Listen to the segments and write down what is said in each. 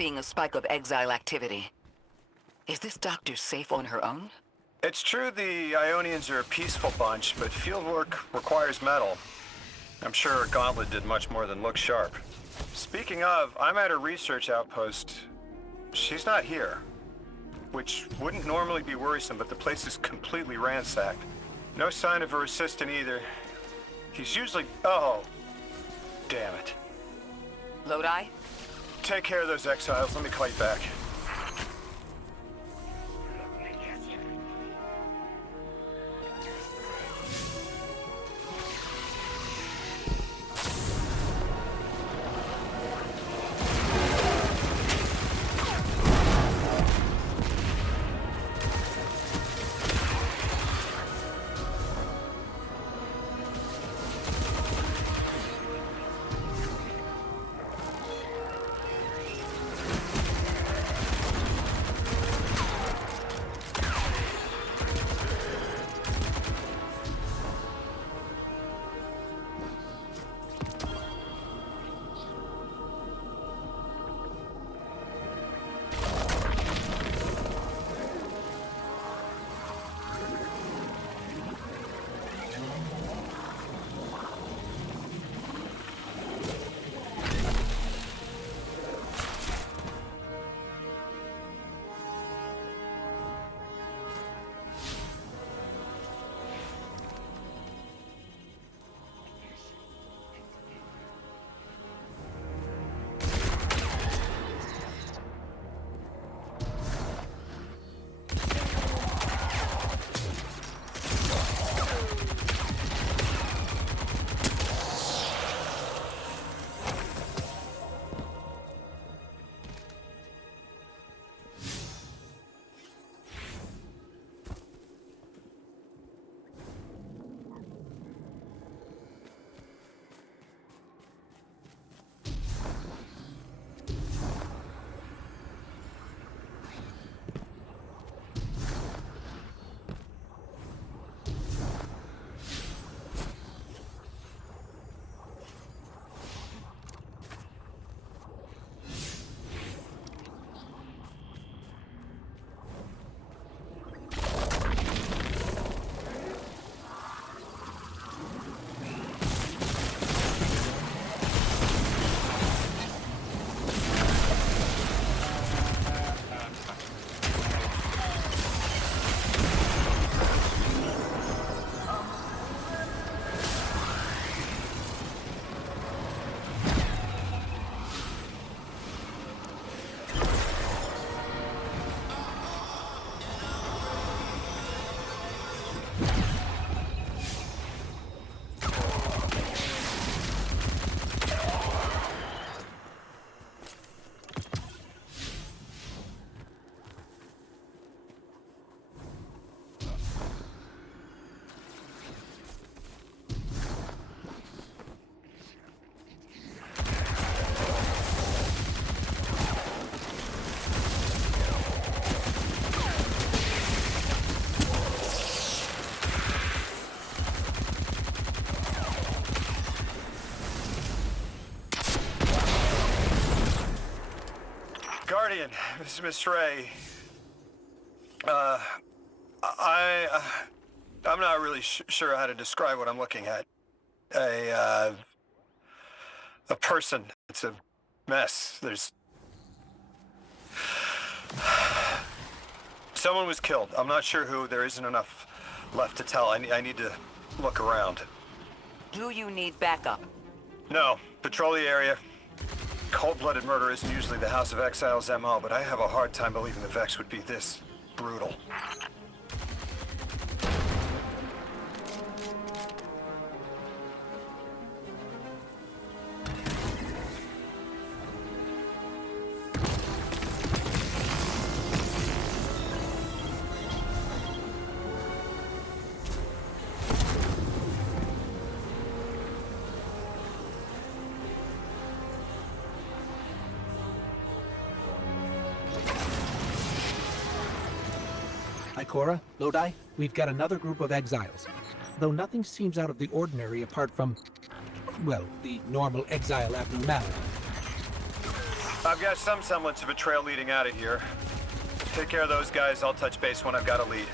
seeing a spike of Exile activity. Is this doctor safe on her own? It's true the Ionians are a peaceful bunch, but fieldwork requires metal. I'm sure Gauntlet did much more than look sharp. Speaking of, I'm at her research outpost. She's not here. Which wouldn't normally be worrisome, but the place is completely ransacked. No sign of her assistant either. He's usually... Oh, damn it. Lodi? Take care of those exiles. Let me call you back. Guardian, this is Miss Ray. I'm not really sure how to describe what I'm looking at. A person. It's a mess. There's... Someone was killed. I'm not sure who. There isn't enough left to tell. I need to look around. Do you need backup? No. Patrol the area. Cold-blooded murder isn't usually the House of Exile's MO, but I have a hard time believing the Vex would be this brutal. Ikora, Lodi, we've got another group of exiles. Though nothing seems out of the ordinary apart from, well, the normal exile abnormality. I've got some semblance of a trail leading out of here. Take care of those guys. I'll touch base when I've got a lead.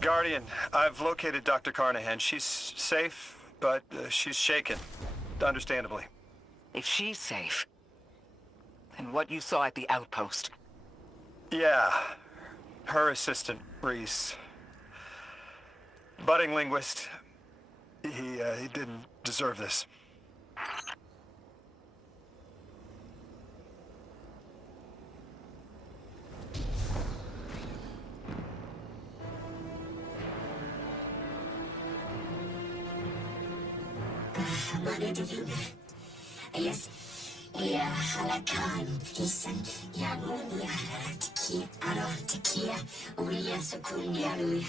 Guardian, I've located Dr. Carnahan. She's safe, but she's shaken. Understandably. If she's safe, then what you saw at the outpost. Yeah. Her assistant, Reese. Budding linguist. He didn't deserve this. Yes. Ja, halakan, isan, ya mulia, tiki, aro, tikia, uria, sukunyaru.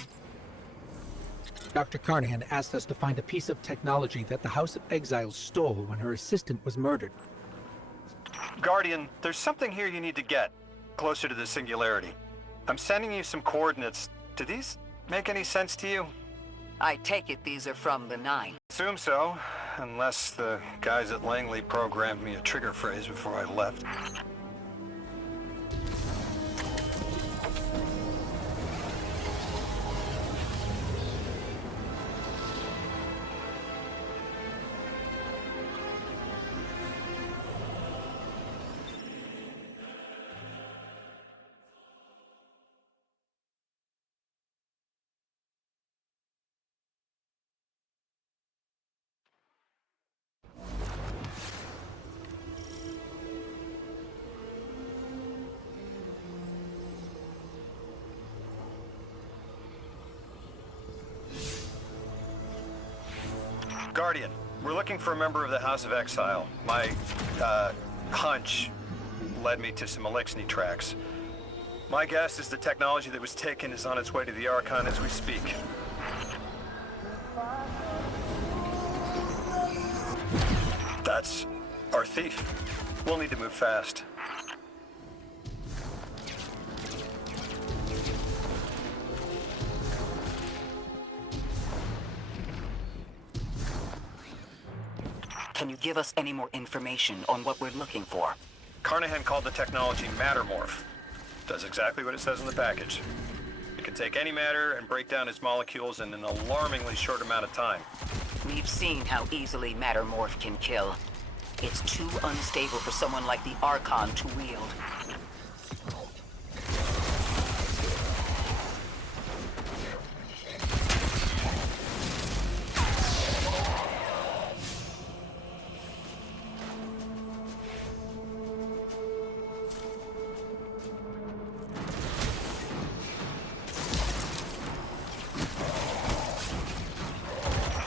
Dr. Carnahan asked us to find a piece of technology that the House of Exile stole when her assistant was murdered. Guardian, there's something here you need to get, closer to the singularity. I'm sending you some coordinates. Do these make any sense to you? I take it these are from the Nine. Assume so, unless the guys at Langley programmed me a trigger phrase before I left. Guardian, we're looking for a member of the House of Exile. My, hunch led me to some Elixni tracks. My guess is the technology that was taken is on its way to the Archon as we speak. That's our thief. We'll need to move fast. Can you give us any more information on what we're looking for? Carnahan called the technology Mattermorph. Does exactly what it says in the package. It can take any matter and break down its molecules in an alarmingly short amount of time. We've seen how easily Mattermorph can kill. It's too unstable for someone like the Archon to wield.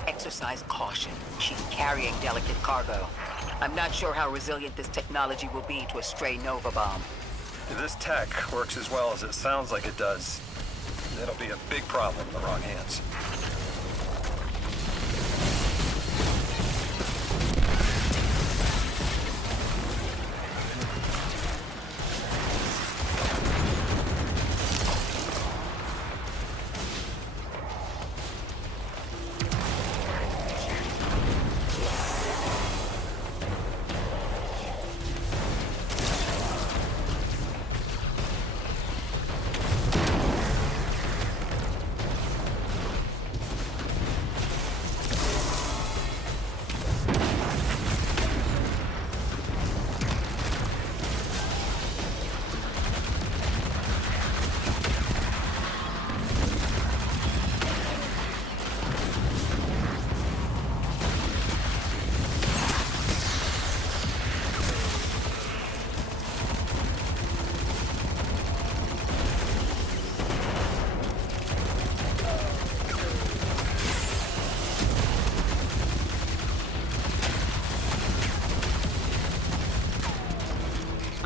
Exercise caution. She's carrying delicate cargo. I'm not sure how resilient this technology will be to a stray Nova bomb. If this tech works as well as it sounds like it does, it'll be a big problem in the wrong hands.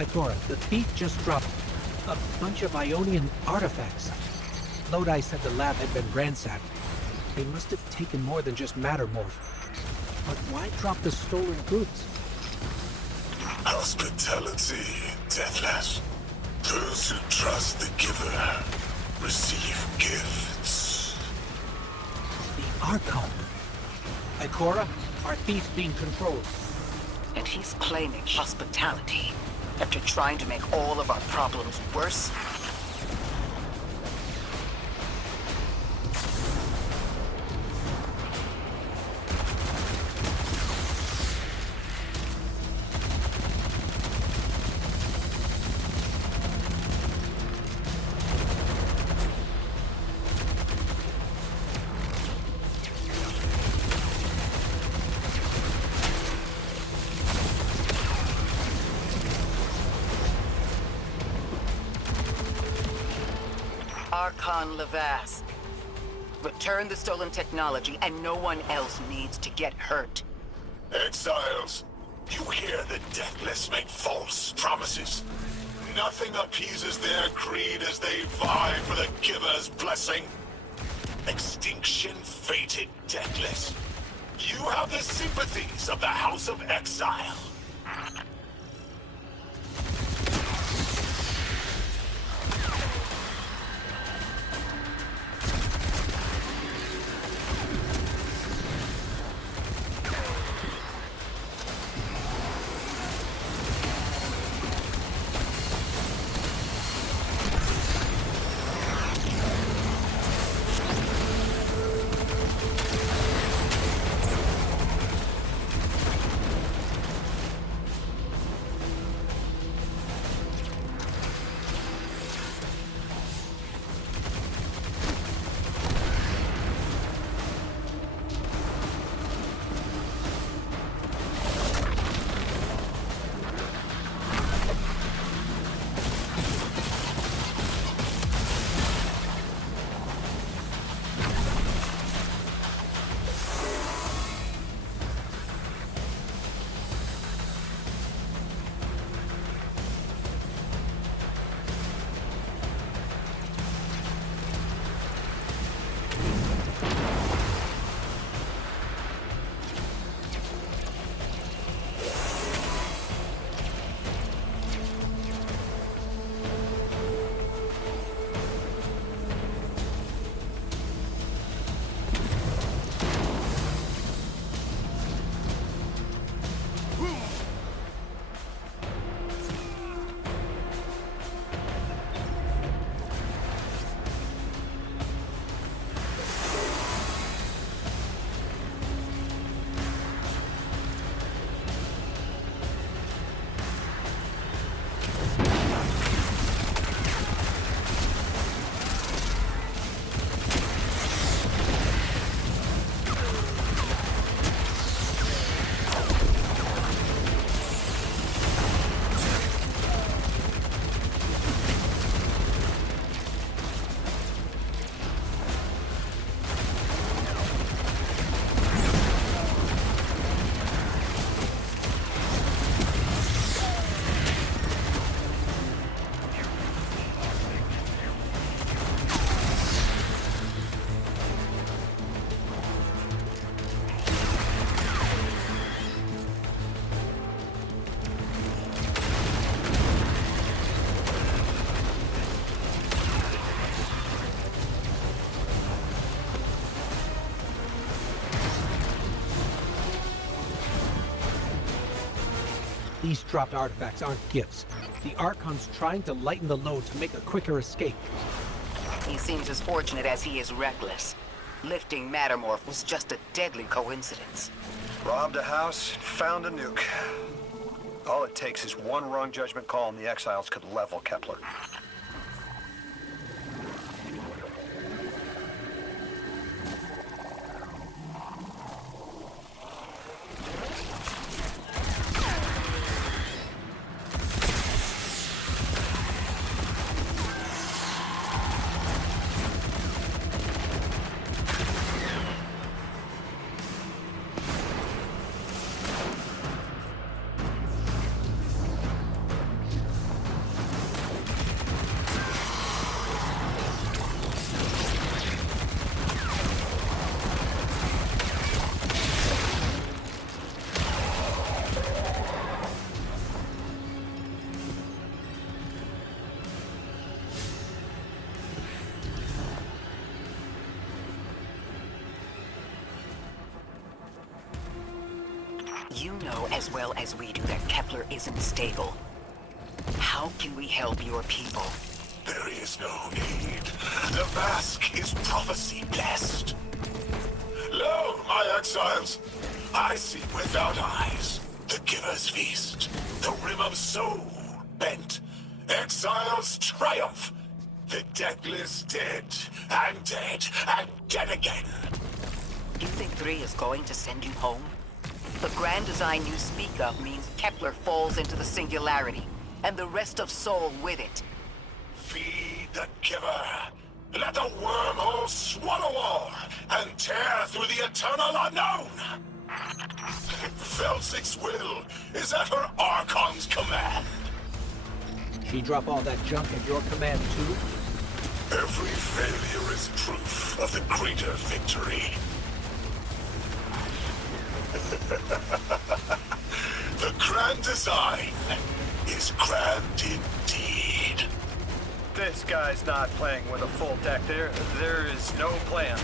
Ikora, the thief just dropped a bunch of Ionian artifacts. Lodi said the lab had been ransacked. They must have taken more than just Mattermorph. But why drop the stolen goods? Hospitality, Deathless. Those who trust the giver receive gifts. The Archon. Ikora, our thief's being controlled. And he's claiming hospitality after trying to make all of our problems worse. Archon Levask. Return the stolen technology and no one else needs to get hurt. Exiles, you hear the Deathless make false promises. Nothing appeases their greed as they vie for the Giver's blessing. Extinction-fated Deathless. You have the sympathies of the House of Exile. These dropped artifacts aren't gifts. The Archon's trying to lighten the load to make a quicker escape. He seems as fortunate as he is reckless. Lifting Mattermorph was just a deadly coincidence. Robbed a house, found a nuke. All it takes is one wrong judgment call and the Exiles could level Kepler. You know as well as we do that Kepler isn't stable. How can we help your people? There is no need. The mask is prophecy blessed. Lo, my exiles, I see without eyes the Giver's feast, the rim of soul bent, exiles triumph, the deathless dead and dead again. You think 3 is going to send you home? The grand design you speak of means Kepler falls into the singularity, and the rest of Soul with it. Feed the Giver. Let the wormhole swallow all and tear through the eternal unknown. Felsik's will is at her Archon's command. She drop all that junk at your command too? Every failure is proof of the greater victory. The grand design is grand indeed. This guy's not playing with a full deck. There is no plan.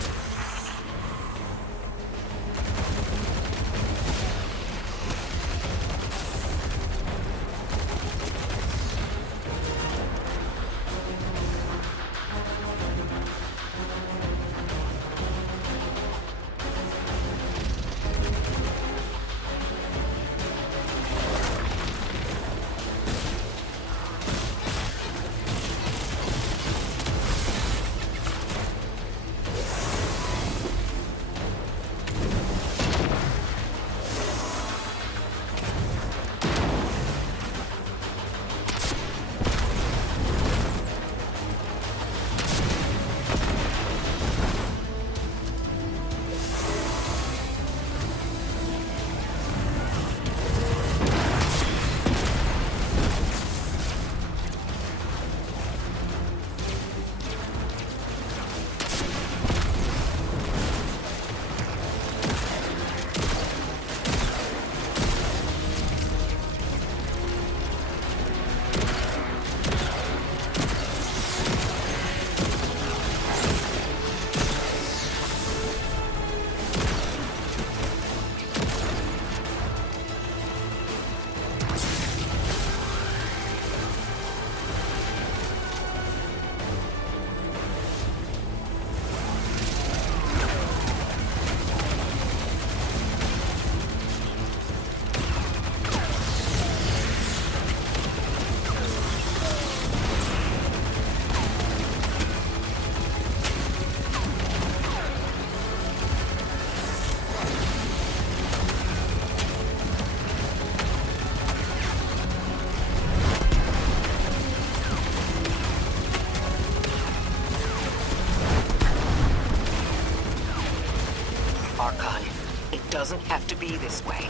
Doesn't have to be this way.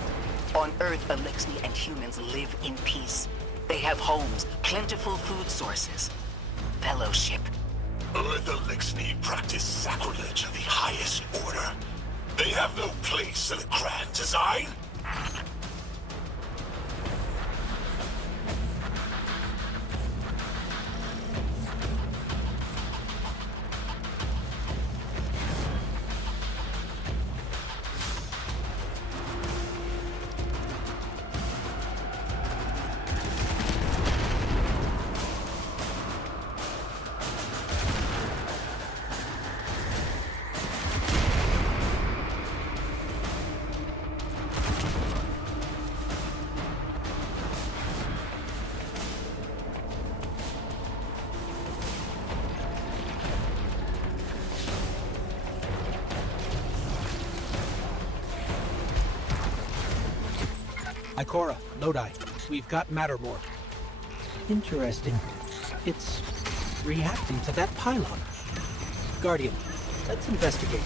On Earth, Elixni and humans live in peace. They have homes, plentiful food sources, fellowship. Earth Elixni practice sacrilege of the highest order. They have no place in the grand design. Ikora, Lodi, we've got Mattermore. Interesting. It's reacting to that pylon. Guardian, let's investigate.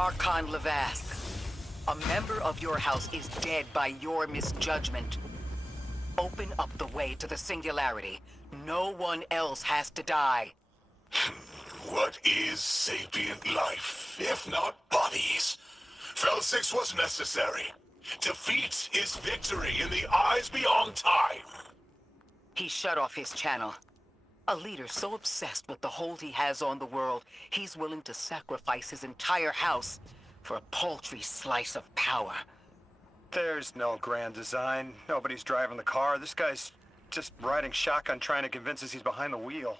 Archon Levask. A member of your house is dead by your misjudgment. Open up the way to the Singularity. No one else has to die. What is sapient life, if not bodies? Fel 6 was necessary. Defeat is victory in the eyes beyond time. He shut off his channel. A leader so obsessed with the hold he has on the world, he's willing to sacrifice his entire house for a paltry slice of power. There's no grand design. Nobody's driving the car. This guy's just riding shotgun trying to convince us he's behind the wheel.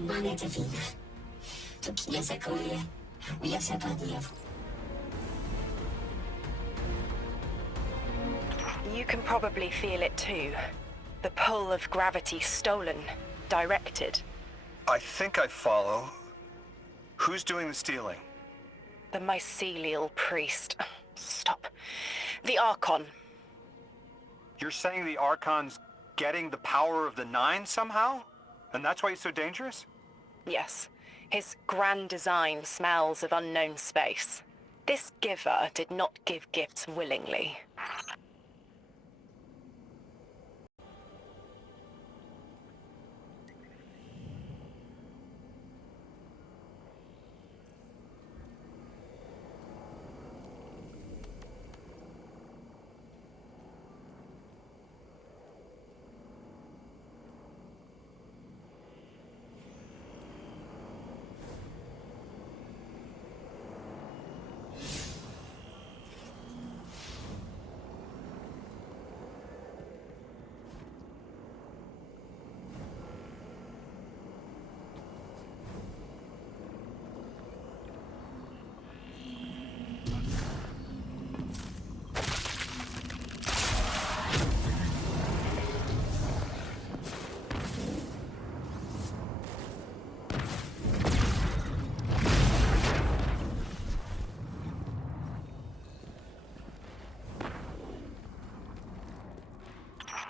Moneta fina. Tu queria se colher, ia se padevo. You can probably feel it too. The pull of gravity stolen, directed. I think I follow. Who's doing the stealing? The mycelial priest. Stop. The Archon. You're saying the Archon's getting the power of the Nine somehow? And that's why he's so dangerous? Yes. His grand design smells of unknown space. This giver did not give gifts willingly.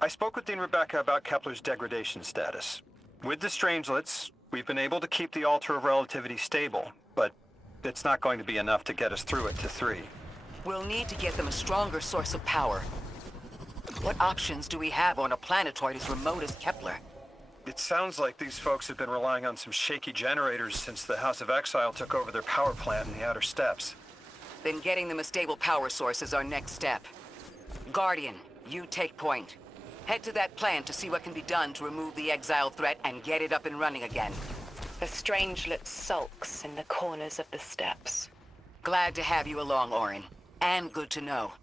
I spoke with Dean Rebecca about Kepler's degradation status. With the Strangelets, we've been able to keep the Altar of Relativity stable, but it's not going to be enough to get us through it to 3. We'll need to get them a stronger source of power. What options do we have on a planetoid as remote as Kepler? It sounds like these folks have been relying on some shaky generators since the House of Exile took over their power plant in the Outer Steppes. Then getting them a stable power source is our next step. Guardian, you take point. Head to that plant to see what can be done to remove the Exile threat and get it up and running again. The Strangelet sulks in the corners of the steppes. Glad to have you along, Orin. And good to know.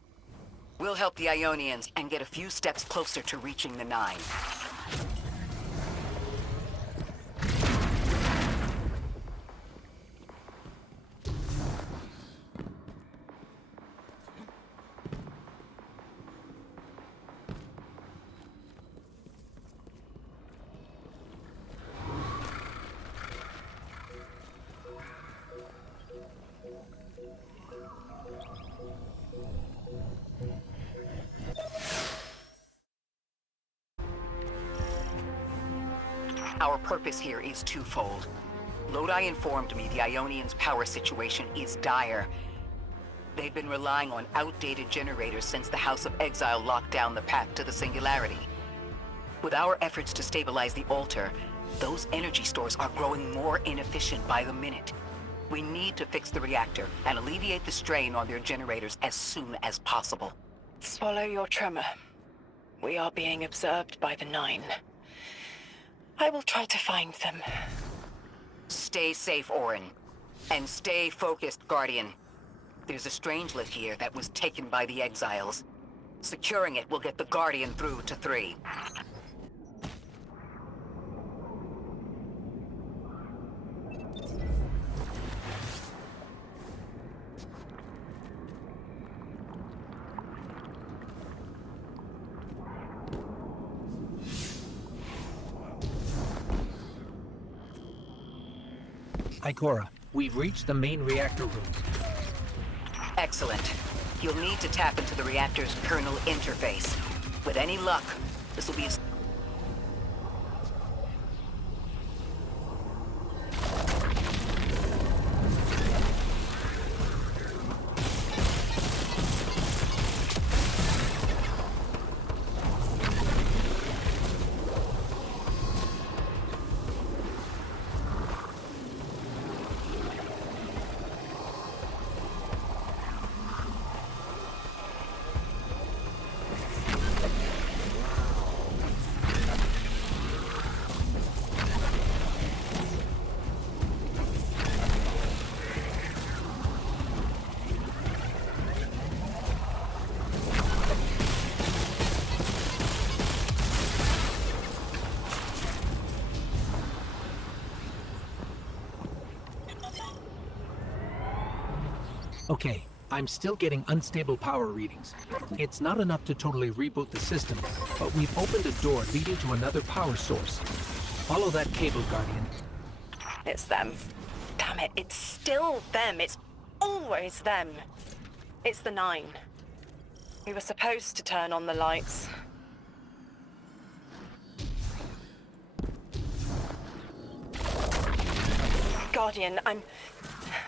We'll help the Ionians and get a few steps closer to reaching the Nine. Our purpose here is twofold. Lodi informed me the Ionians' power situation is dire. They've been relying on outdated generators since the House of Exile locked down the path to the Singularity. With our efforts to stabilize the altar, those energy stores are growing more inefficient by the minute. We need to fix the reactor and alleviate the strain on their generators as soon as possible. Swallow your tremor. We are being observed by the Nine. I will try to find them. Stay safe, Orin. And stay focused, Guardian. There's a Strangelet here that was taken by the Exiles. Securing it will get the Guardian through to 3. Ikora, we've reached the main reactor room. Excellent. You'll need to tap into the reactor's kernel interface. With any luck, this will be a... Okay, I'm still getting unstable power readings. It's not enough to totally reboot the system, but we've opened a door leading to another power source. Follow that cable, Guardian. It's them. Damn it, it's still them. It's always them. It's the 9. We were supposed to turn on the lights. Guardian,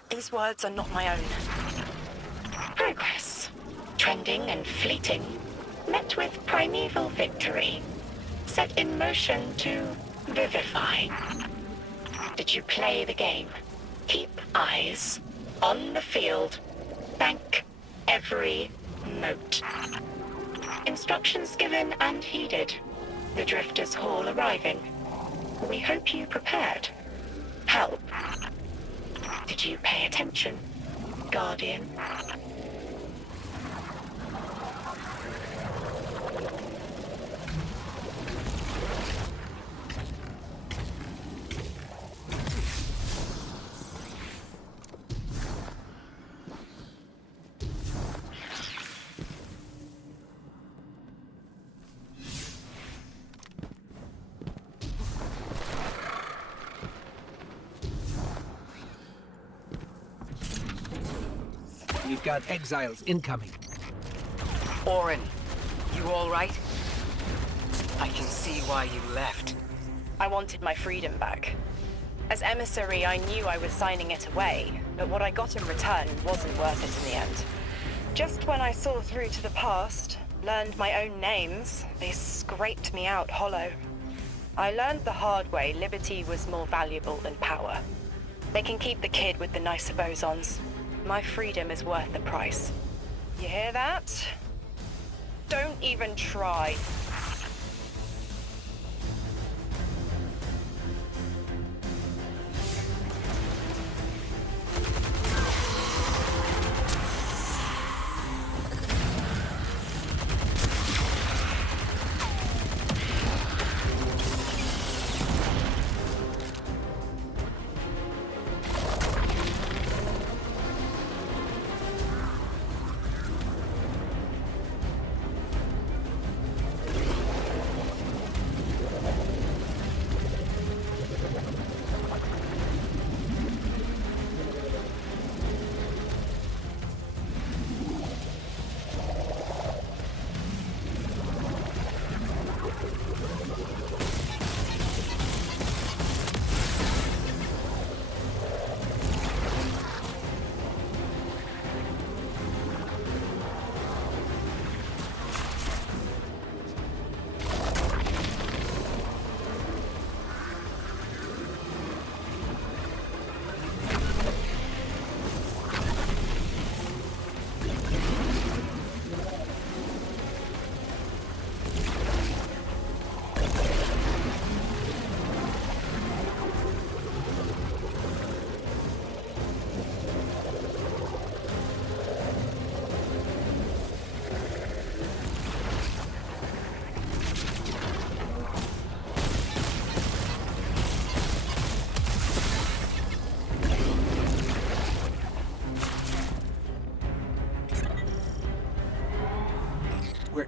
these words are not my own. Progress. Trending and fleeting. Met with primeval victory. Set in motion to vivify. Did you play the game? Keep eyes on the field. Bank every mote. Instructions given and heeded. The Drifters' Hall arriving. We hope you prepared. Help. Did you pay attention, Guardian? We've got Exiles incoming. Orin, you all right? I can see why you left. I wanted my freedom back. As emissary, I knew I was signing it away, but what I got in return wasn't worth it in the end. Just when I saw through to the past, learned my own names, they scraped me out hollow. I learned the hard way liberty was more valuable than power. They can keep the kid with the nicer bosons. My freedom is worth the price. You hear that? Don't even try.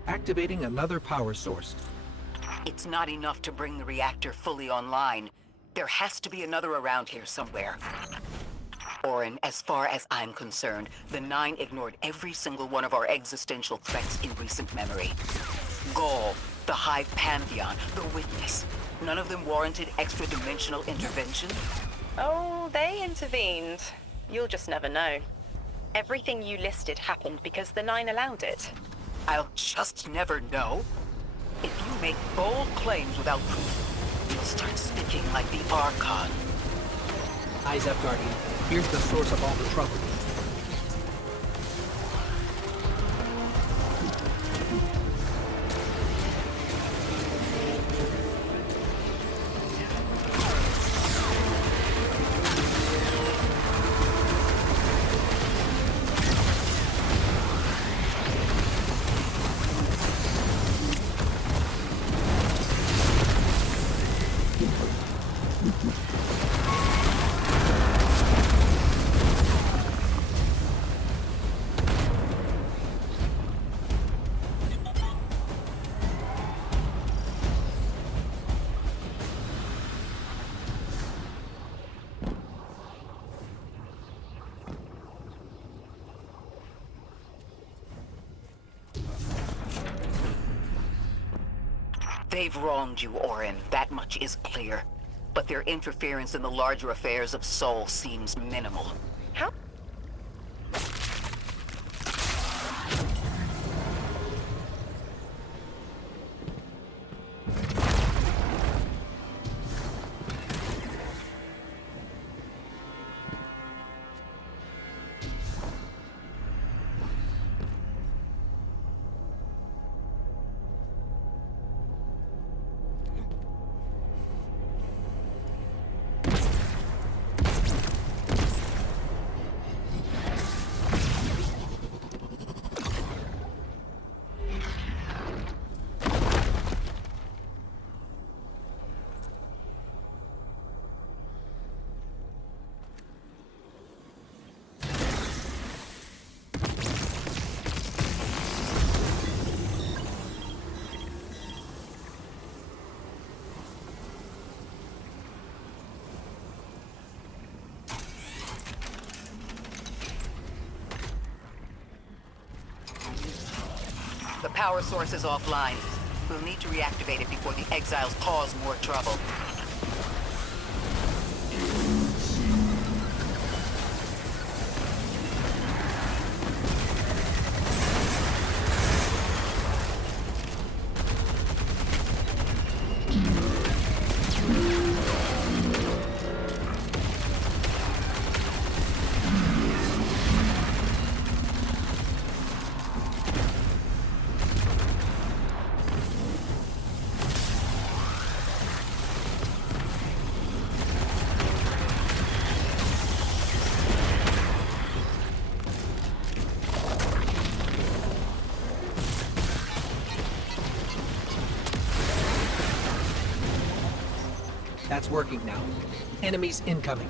activating another power source. It's not enough to bring the reactor fully online. There has to be another around here somewhere. Orin, as far as I'm concerned, the Nine ignored every single one of our existential threats in recent memory. Gaul, the Hive Pantheon, the Witness. None of them warranted extra-dimensional intervention? Oh, they intervened. You'll just never know. Everything you listed happened because the Nine allowed it. I'll just never know. If you make bold claims without proof, you'll start speaking like the Archon. Eyes up, Guardian. Here's the source of all the trouble. They've wronged you, Orin. That much is clear. But their interference in the larger affairs of Sol seems minimal. How? The power source is offline. We'll need to reactivate it before the Exiles cause more trouble. That's working now. Enemies incoming.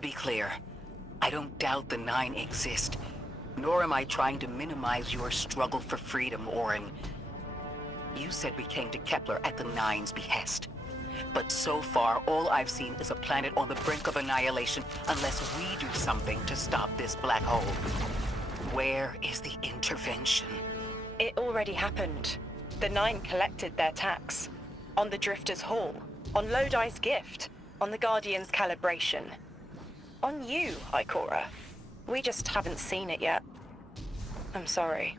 To be clear, I don't doubt the Nine exist, nor am I trying to minimize your struggle for freedom, Orin. You said we came to Kepler at the Nine's behest. But so far, all I've seen is a planet on the brink of annihilation unless we do something to stop this black hole. Where is the intervention? It already happened. The Nine collected their tax. On the Drifter's Hall. On Lodi's gift. On the Guardian's calibration. On you, Ikora. We just haven't seen it yet. I'm sorry.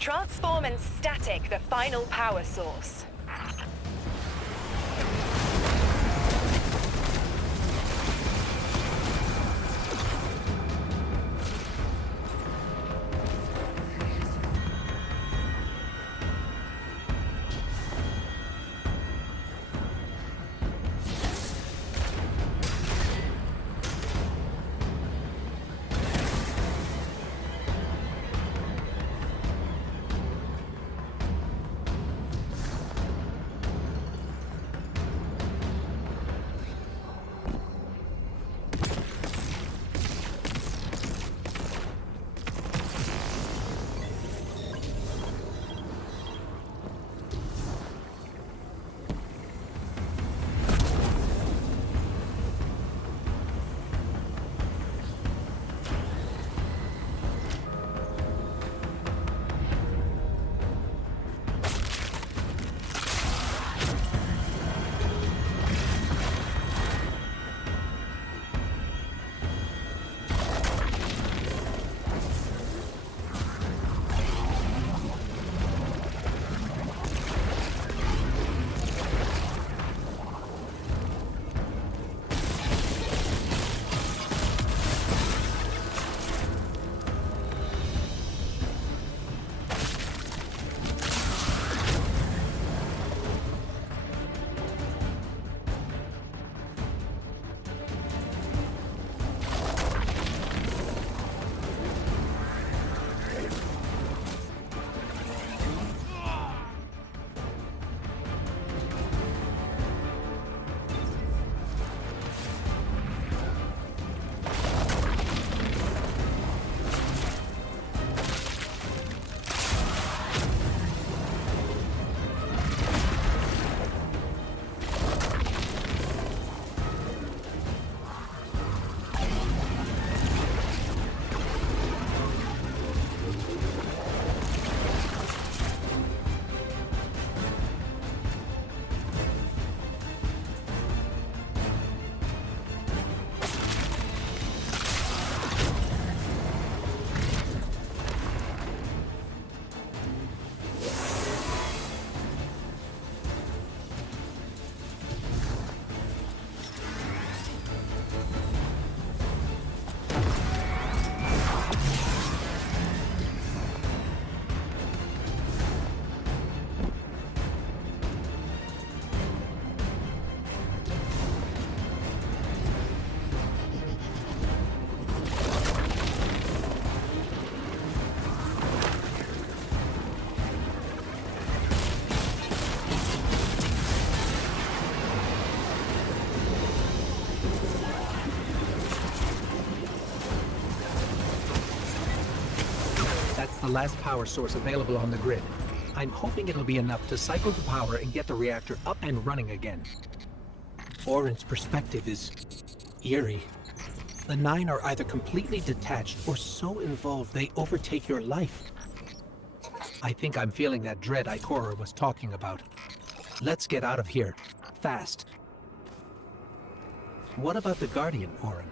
Transform and static the final power source. The last power source available on the grid. I'm hoping it'll be enough to cycle the power and get the reactor up and running again. Orin's perspective is eerie. The Nine are either completely detached or so involved they overtake your life. I think I'm feeling that dread Ikora was talking about. Let's get out of here. Fast. What about the Guardian, Orin?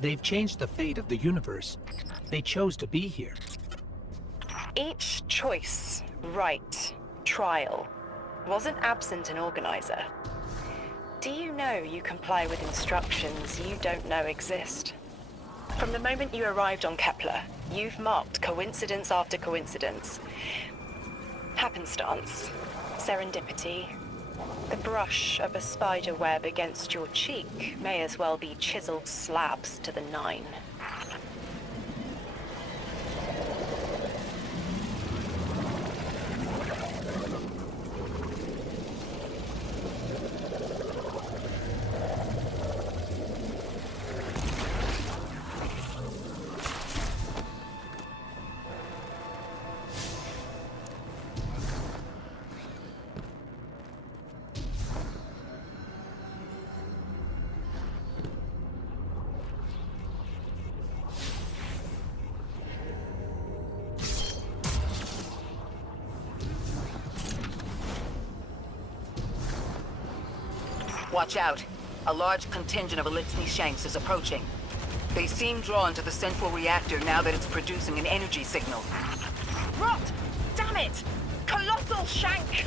They've changed the fate of the universe. They chose to be here. Each choice, right, trial, wasn't absent an organizer. Do you know you comply with instructions you don't know exist? From the moment you arrived on Kepler, you've marked coincidence after coincidence. Happenstance, serendipity. The brush of a spider web against your cheek may as well be chiseled slabs to the 9. Watch out. A large contingent of Elixni Shanks is approaching. They seem drawn to the central reactor now that it's producing an energy signal. Rot! Damn it! Colossal Shank!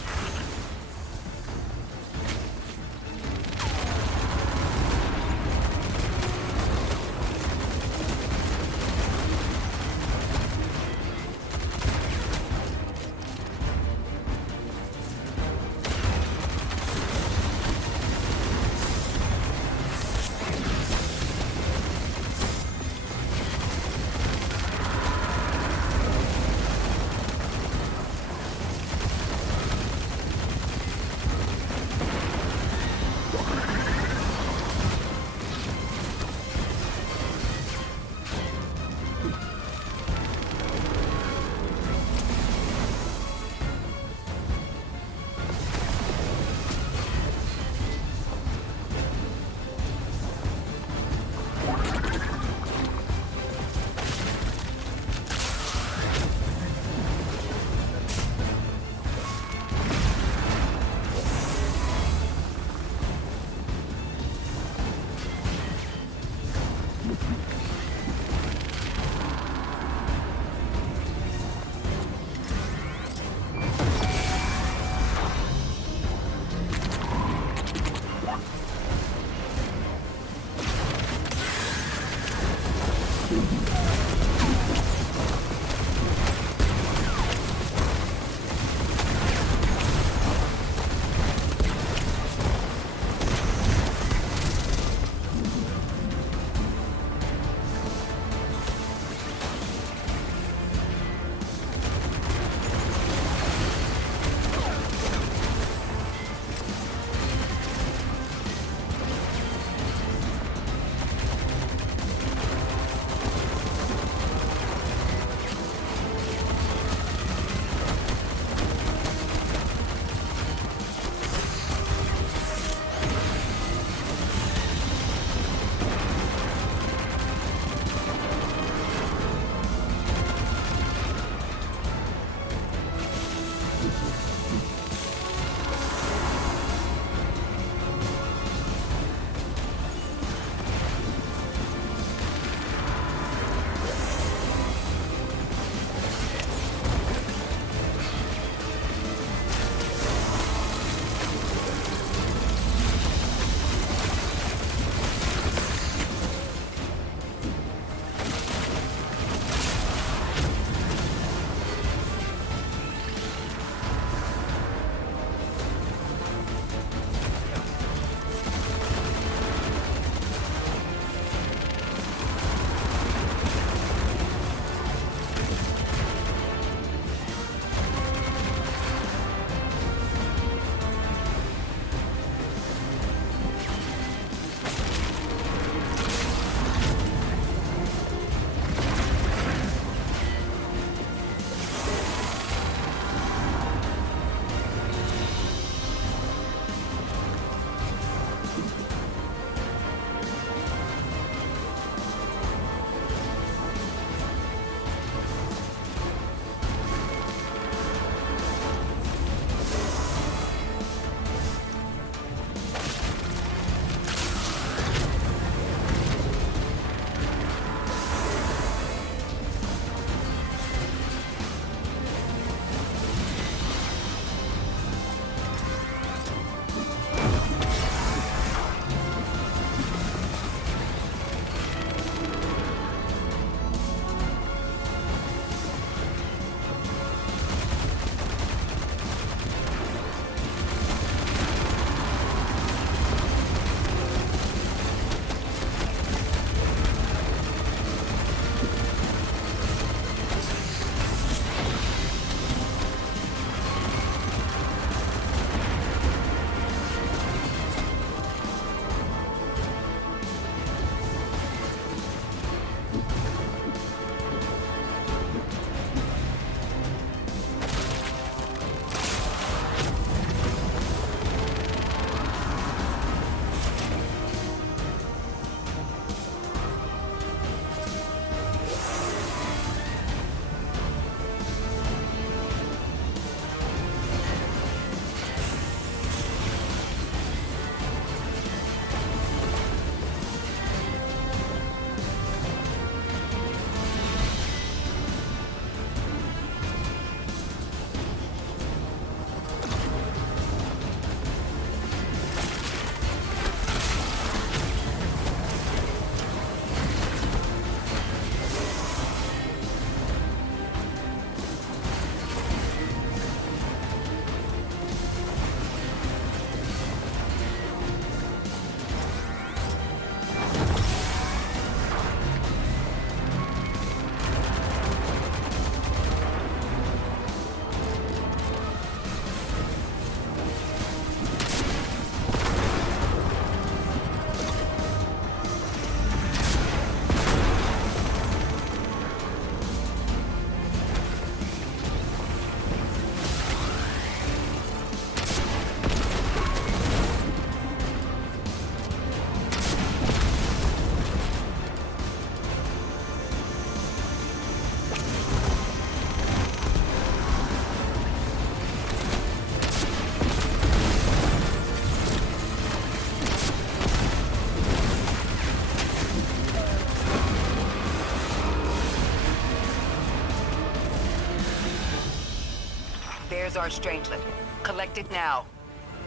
There's our Strangelet. Collect it now.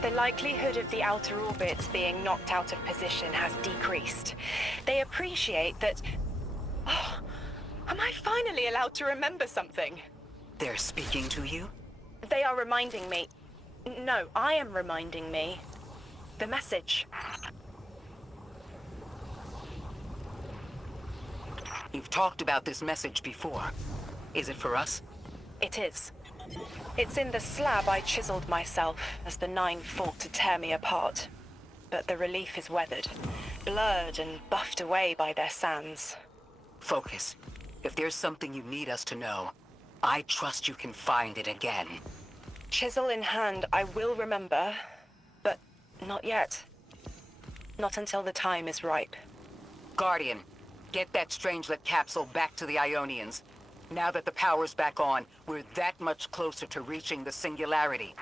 The likelihood of the outer orbits being knocked out of position has decreased. They appreciate that... Oh, am I finally allowed to remember something? They're speaking to you? They are reminding me... No, I am reminding me. The message. You've talked about this message before. Is it for us? It is. It's in the slab I chiseled myself as the Nine fought to tear me apart. But the relief is weathered, blurred and buffed away by their sands. Focus. If there's something you need us to know, I trust you can find it again. Chisel in hand, I will remember, but not yet. Not until the time is ripe. Guardian, get that Strangelet capsule back to the Ionians. Now that the power's back on, we're that much closer to reaching the singularity.